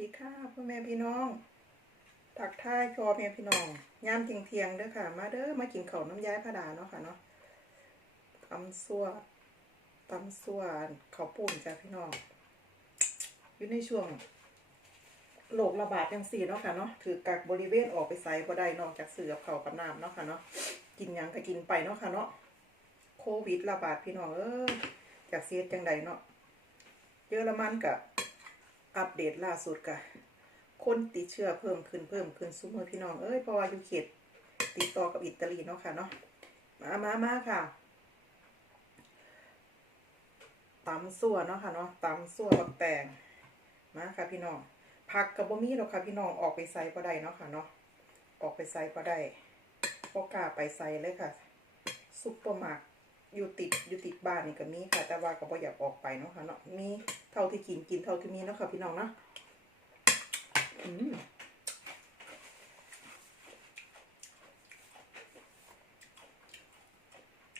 ดีค่ะพ่อแม่พี่น้องทักทายพ่อแม่พี่น้องย่ามเทียงเทียงๆเด้อค่ะ มาเด้อมากินข้าวน้ำย้ายพระดาเนาะค่ะเนาะตำซั่วตำซั่วข้าวปุ้นจ้ะพี่น้องอยู่ในช่วงโรคระบาดยังสี่เนาะค่ะเนาะถือกักบริเวณออกไปใส่บ่ได้นอกจากเสือกับเขากับน้ำเนาะค่ะเนาะกินยังก็กินไปเนาะค่ะเนาะโควิดระบาดพี่น้องเอ้ยจากเสียจังใดเนาะเยอรมันกับ อัปเดตล่าสุดกะคนติดเชื้อเพิ่มขึ้นเพิ่มขึ้นซุ้มือพี่น้อง เอ้ยเพราะว่าอยู่เขตติดต่อกับอิตาลีเนาะค่ะเนาะมามามาค่ะตำสั่วเนาะค่ะเนาะตำสั่วบักแตงมาค่ะพี่น้องผักกับบ่มีหรอกค่ะพี่น้องออกไปใส่ก็ได้เนาะค่ะเนาะออกไปใส่ก็ได้บ่กล้าไปใส่เลยค่ะซุปเปอร์มาร์ท อยู่ติดอยู่ติดบ้านนี่ก็มีค่ะ แต่ว่าก็บ่อยากออกไปเนาะค่ะเนาะมีเท่าที่กินกินเท่าที่มีเนาะค่ะพี่น้องเนาะอืม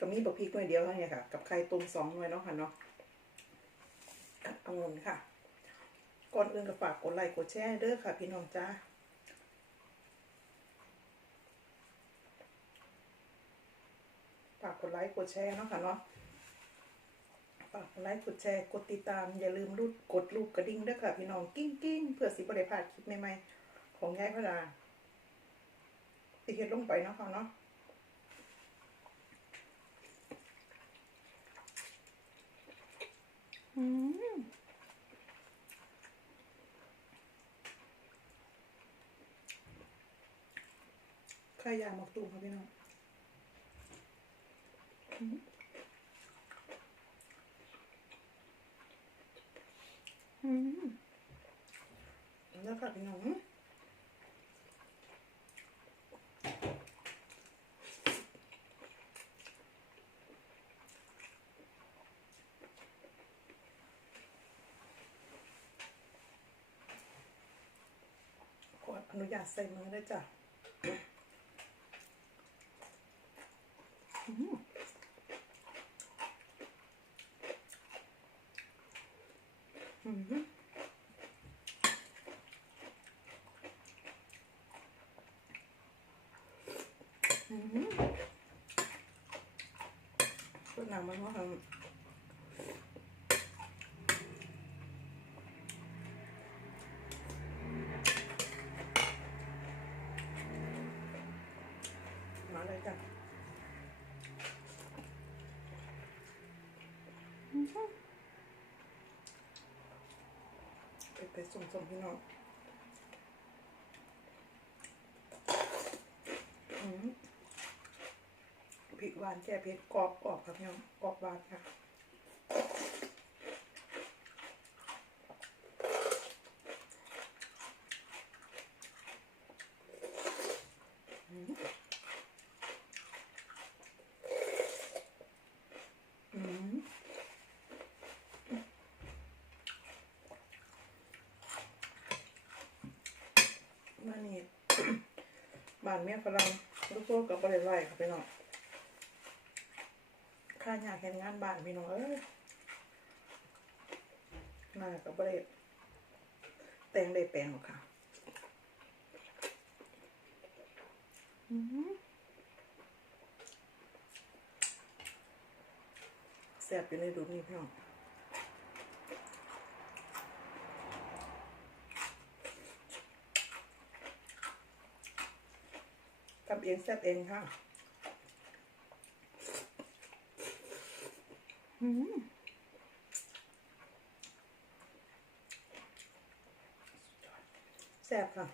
ก็มีบะพริกหน่วยเดียวเท่านี้ค่ะ กับไข่ต้มสองหน่วยเนาะค่ะเนาะกับองุ่นค่ะ ก่อนอื่นก็ฝากกดไลค์กดแชร์เด้อค่ะ พี่น้องจ้า ฝากกดไลค์กดแชร์เนาะค่ะเนาะฝากกดไลค์กดแชร์กดติดตาม อย่าลืมรูดกดลูกกระดิ่งด้วยค่ะ พี่น้องกิ้งกิ้งเพื่อสิบริพลาดคลิปใหม่ๆของยายพระดาติเฮ็ดลงไปเนาะค่ะเนาะอืมไข่ยางหมกตูมค่ะพี่น้อง อืมอืมแล้วค่ะพี่น้องขออนุญาตใส่มือได้จ้ะอืมอืม อืมก็ หนังมันว่ามาเลยจ้ะไปไปส่งส่งพี่น้องอืม พริกหวานแก่เผ็ดกรอบกรอบครับพี่น้องกรอบหวานค่ะมานี่บ้านเมียฝรั่งลูกโซ่กับบริไลครับพี่น้อง ข้าอยากเห็นงานบ้านพี่น้องเอ้ยน่ากับบริแต่งได้แปลงหรอกค่ะอืมแซ่บอยู่ในดูนี่พี่น้องทำเองแซ่บเองค่ะ อืม แซ่บค่ะ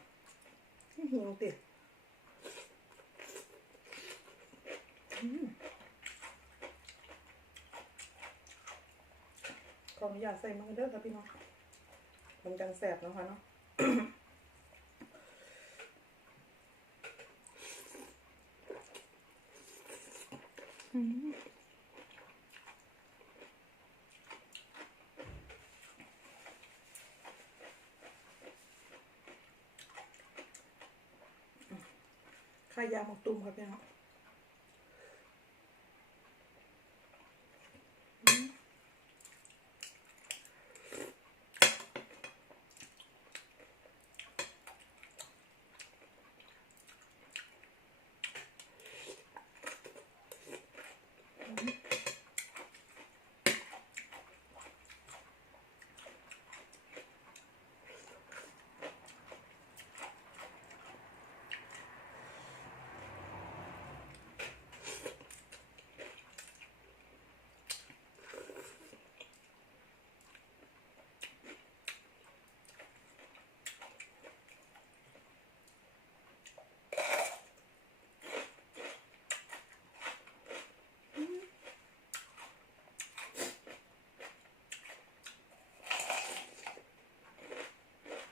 หิวติอืมขออนุญาตใส่มือเด้อค่ะพี่น้องมันจังแซ่บเนาะคะเนาะอืมายาหมกตุ่มครับพี่น้อง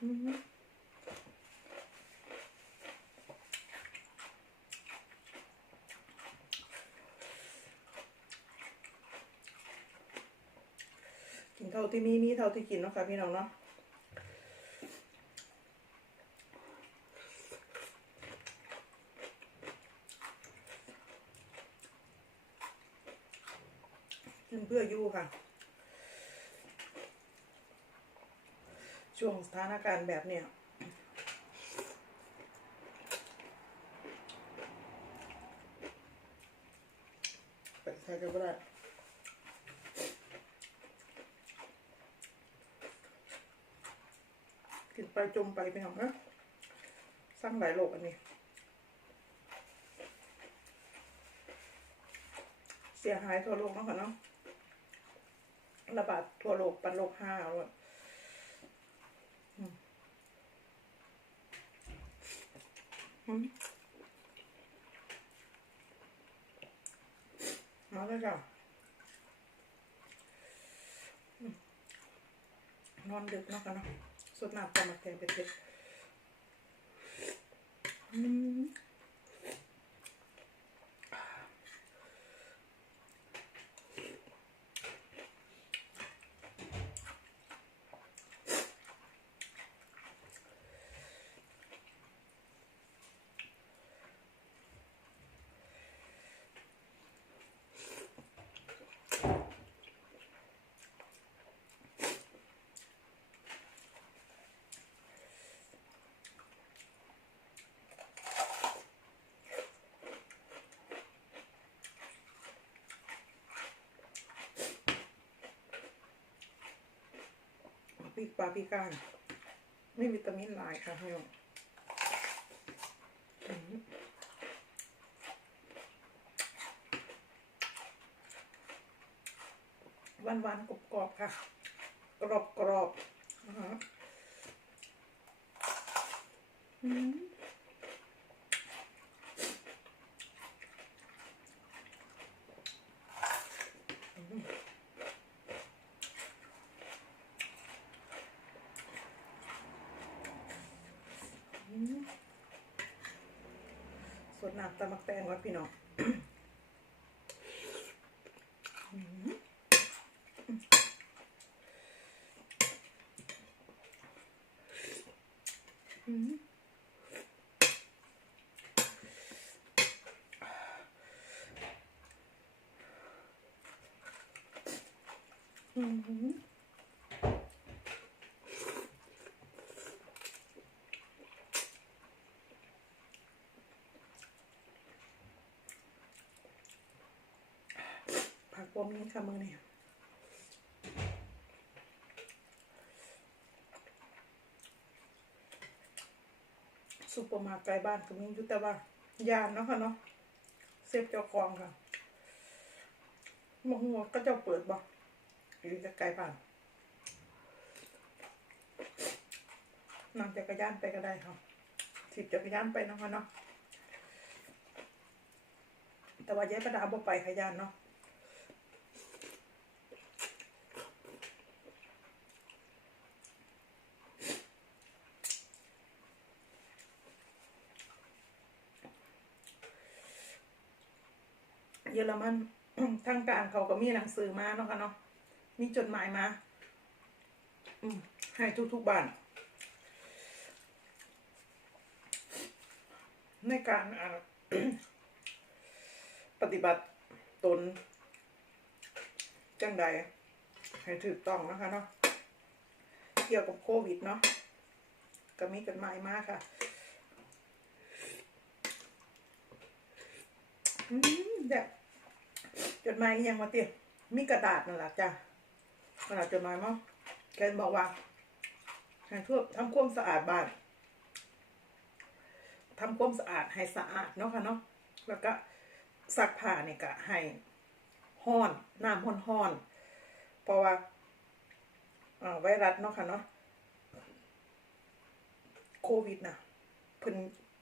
กินเท่าที่มีมีเท่าที่กินเนาะค่ะพี่น้องเนาะกินเพื่ออยู่ค่ะ ช่วงสถานการณ์แบบเนี้ยไปใช้กันก็ได้กินไปจมไปไปหน่อยนะสร้างหลายโลกอันนี้ เสียหายทั่วโลกเนาะค่ะเนาะระบาดทั่วโลกปันโลกห้าแล้วอะอืมอื มาแล้วจ้ะนอนดึกเนาะกันเนาะสดน้ำตามักแทนเป็ดๆ ปีกปลาพิการไม่วิตามินหลายค่ะพี่น้องอืมหวานหวานๆกรอบกรอบๆค่ะ กรอบกรอบๆอืม สดน้ำตะมักแตงก่อนพี่น้องอืม ผักบวมนี้ค่ะมือเนี่ยซุปเปอร์มาร์เก็ตใกล้บ้านก็มีอยู่แต่ว่ายานเนาะค่ะเนาะเซฟเจ้าของค่ะมหัวก็เจ้าเปิดบ่อยู่จะไกลบ้านนั่งจักรยานไปก็ได้ค่ะถีบจักรยานไปเนาะค่ะเนาะแต่ว่าย้ายประดาบ่ไปขยานเนาะ เยอรมันทางการเขาก็มีหนังสือมาเนาะค่ะเนาะมีจดหมายมาอืมให้ทุกๆบ้าน ในการอ่าปฏิบัติตนจังใดให้ถูกต้องนะคะเนาะเกี่ยวกับโควิดเนาะก็มีจดหมายมาค่ะอืมเดี๋ยว จดหมายยังมาเตี้ยมีกระดาษนั่นแหละจ้ะกระดาษจดหมายมั้งแกบอกว่าให้ทั่วทำความสะอาดบ้านทำความสะอาดให้สะอาดเนาะค่ะเนาะแล้วก็ซักผ้าเนี่ยก็ให้ห้อนน้ำห้อนห้อนเพราะว่าไวรัสเนาะค่ะเนาะโควิดนะเพิ่น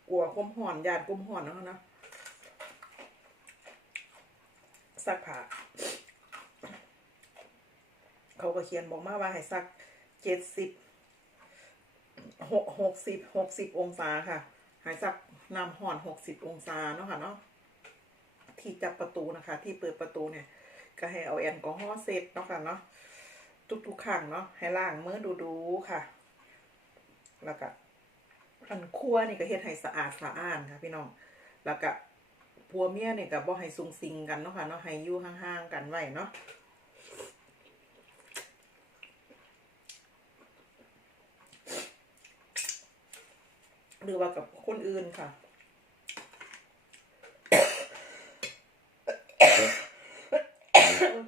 กลัวความห่อนยานความห่อนเนาะค่ะเนาะ ซักผ้าเขาก็เขียนบอกมาว่าให้ซักเจ็ดสิบหกหกสิบหกสิบองศาค่ะหายสักน้ำห่อนหกสิบองศาเนาะค่ะเนาะที่จับประตูนะคะ ที่เปิดประตูเนี่ย ก็ให้เอาแอลกอฮอล์เซตเนาะค่ะเนาะทุกๆครั้งเนาะให้ล้างมือดูๆค่ะ แล้วก็อันครัวนี่ก็เฮ็ดให้สะอาดสะอ้านค่ะพี่น้อง แล้วก็ ผัวเมียเนี่ยกับ่ให้ซุงซิงกันเนาะค่ะเนาะให้อยู่ห่างๆกันไว้เนาะหรือว่ากับคนอื่นค่ะ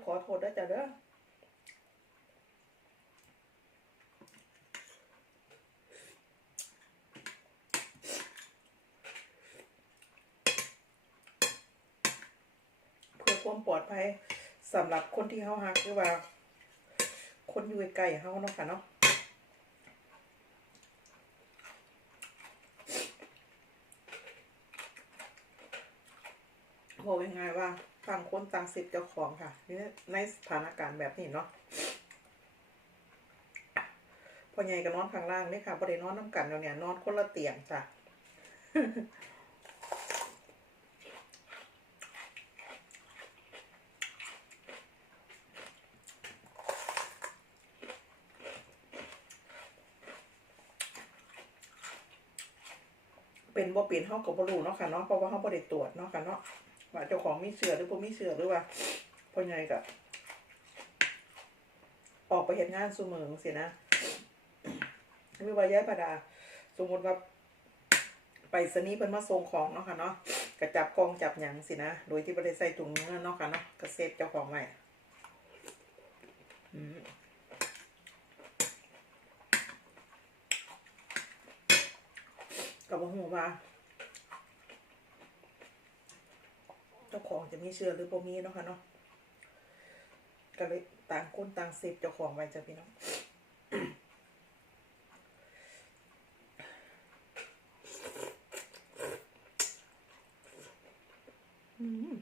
ขอโทษด้วยจ้ะเด้อ เพื่อความ ปลอดภัยสำหรับคนที่เขาฮักหรือว่า คนอยู่ใกล้ๆเขาเนาะค่ะเนาะบอกยังไงว่าต่างคนต่างสิทธิ์เจ้าของค่ะนี่ในสถานการณ์แบบนี้เนาะพอใหญ่ก็นอนข้างล่างนี่ค่ะประเด็นนอนน้ำกันเราเนี่ยนอนคนละเตียงจ้ะ บ่เป็นเฮาก็บ่รู้เนาะค่ะเนาะเพราะว่าเฮาบ่ได้ตรวจเนาะค่ะเนาะว่าเจ้าของมีเชื้อหรือบ่มีเชื้อหรือว่าพ่อใหญ่ก็ออกไปเฮ็ดงานซุมือจังซี่นะหรือว่ายายประดา สมมุติว่าไปสนีเพิ่นมาส่งของเนาะค่ะเนาะก็จับกล้องจับหยังสินะ โดยที่บ่ได้ใส่ถุงมือเนาะค่ะเนาะก็เซฟเจ้าของไว้อืม ก็บ่ฮู้ว่าเจ้าของจะมีเชื้อหรือบ่มีเนาะค่ะเนาะก็เลยต่างคนต่างเสพเจ้าของไว้จ้ะพี่น้อง อืม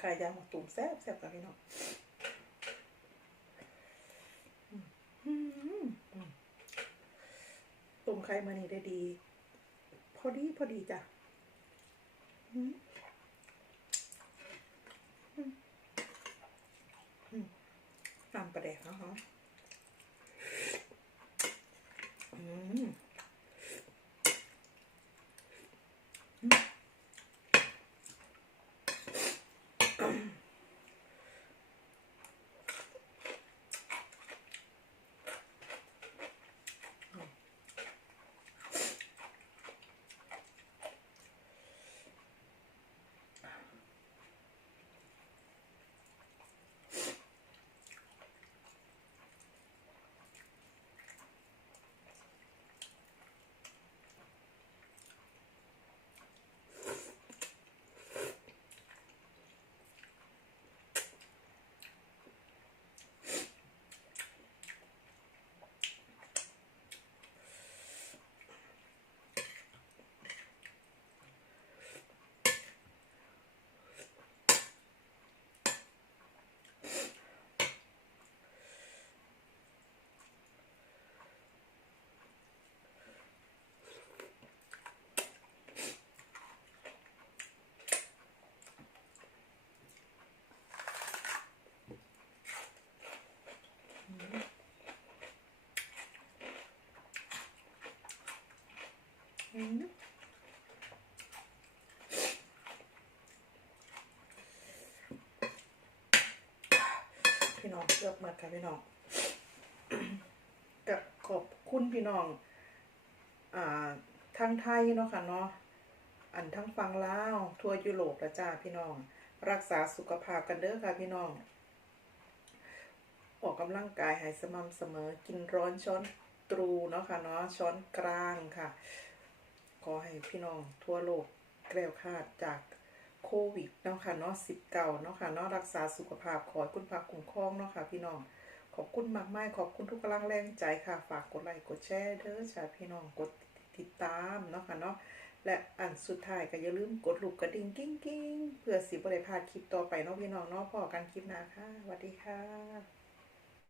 ไข่ยางหมกตุ่มแซ่บแซ่บกับพี่น้องตุ่มไข่มานี่ได้ดี พอดีพอดีจ้ะน้ำประเดกเนาะอืมอืมอืมพี่น้ องเลือกหมดค่ะพี่น้องกับขอบคุณพี่น้อง อ่าทั้งไทยเนาะค่ะเนาะอันทั้งฟังลาวทั่วยุโรปละจ้าพี่น้อง รักษาสุขภาพกันเด้อค่ะพี่น้อง ออกกำลังกายให้สม่ำเสมอกินร้อนช้อนตรูเนาะค่ะเนาะช้อนกลางค่ะ ขอให้พี่น้องทั่วโลกแกล้วคาดจาก โควิดเนาะค่ะเนาะสิบเก่าเนาะค่ะเนาะรักษาสุขภาพขอให้คุณพาคุ้มครองเนาะค่ะพี่น้อง ขอบคุณมากมายขอบคุณทุกกำลังแรงใจค่ะ ฝากกดไลค์กดแชร์เด้อจ้าพี่น้องกดติดตามเนาะค่ะเนาะและอันสุดท้ายก็อย่าลืมกดลูกกระดิ่งกิ้งกิ้งเพื่อสิบได้พลาดคลิปต่อไปเนาะพี่น้องเนาะพอกันคลิปหน้าค่ะสวัสดีค่ะ